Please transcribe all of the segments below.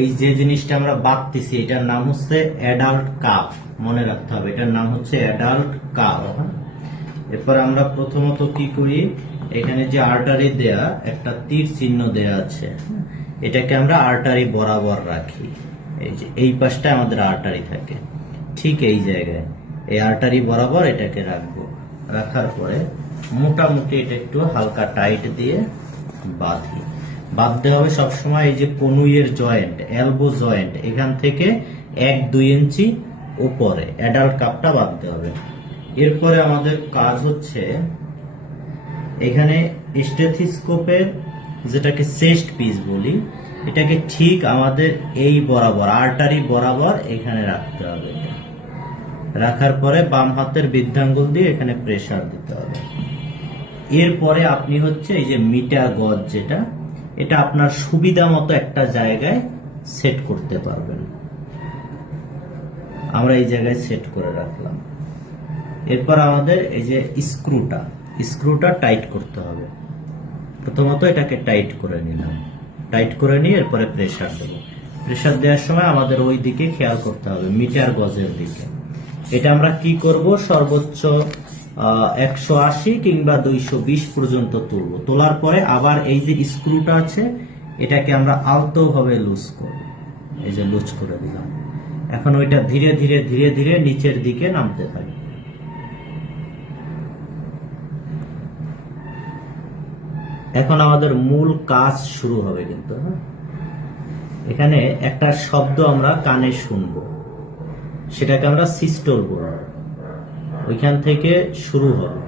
এই যে জিনিসটা আমরা বাঁধতেছি এটার নাম হচ্ছে অ্যাডাল্ট কাফ, মনে রাখতে হবে এটার নাম হচ্ছে অ্যাডাল্ট কাফ। এরপর আমরা প্রথমত কি করি, এখানে যে আর্টারি দেয়া একটা তীর চিহ্ন দেয়া আছে, এটাকে আমরা আর্টারি বরাবর রাখি। এই যে এই পাশটা আমাদের আর্টারি থাকে, ঠিক এই জায়গায় এই আর্টারি বরাবর এটাকে রাখবো। রাখার পরে মোটামুটি এটা একটু হালকা টাইট দিয়ে বাঁধি। বাঁধতে হবে সবসময় এই যে কনুইয়ের জয়েন্ট, এলবো জয়েন্ট, এখান থেকে 1-2 ইঞ্চি উপরে অ্যাডাল্ট কাপটা বাঁধতে হবে। এরপরে আমাদের কাজ হচ্ছে এখানে স্টেথিস্কোপের যেটাকে চেস্ট পিস বলি, এটাকে ঠিক আমাদের এই বরাবর আর্টারি বরাবর এখানে রাখতে হবে। রাখার পরে বাম হাতের বৃদ্ধাঙ্গুল দিয়ে এখানে প্রেসার দিতে হবে। এরপরে আপনি হচ্ছে এই যে মিটার গজ যেটা, এটা আপনার সুবিধা মতো একটা জায়গায় সেট করতে পারবেন। আমরা এই জায়গায় সেট করে রাখলাম। এরপর আমাদের এই যে স্ক্রুটা টাইট করতে হবে। প্রথমত এটাকে টাইট করে নিলাম, টাইট করে নিয়ে এরপরে প্রেসার দেবো। প্রেসার দেওয়ার সময় আমাদের ওই দিকে খেয়াল করতে হবে, মিটার গজের দিকে। এটা আমরা কি করব, সর্বোচ্চ 180 কিংবা 220 পর্যন্ত তুলবো। তোলার পরে আবার এই যে স্ক্রুটা আছে এটাকে আমরা আলতো ভাবে লুজ করব। এই যে লুজ করে দিলাম। এখন ওইটা ধীরে ধীরে ধীরে ধীরে নিচের দিকে নামতে থাকবে। এখন আমাদের মূল কাজ শুরু হবে কিন্তু। এখানে একটা শব্দ আমরা কানে শুনবো, সেটাকে আমরা সিস্টল বলবো। ওইখান থেকে শুরু হবে।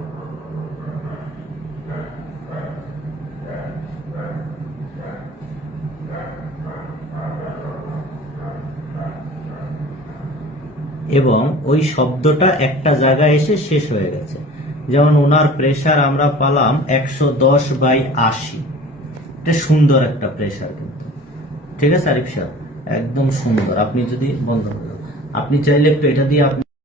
এবং ওই শব্দটা একটা জায়গায় এসে শেষ হয়ে গেছে। যেমন ওনার প্রেসার আমরা পালাম 110/80। এটা সুন্দর একটা প্রেসার কিন্তু, ঠিক আছে আরিফ সাহেব, একদম সুন্দর। আপনি যদি বন্ধ করে, আপনি চাইলে একটু এটা দিয়ে আপনি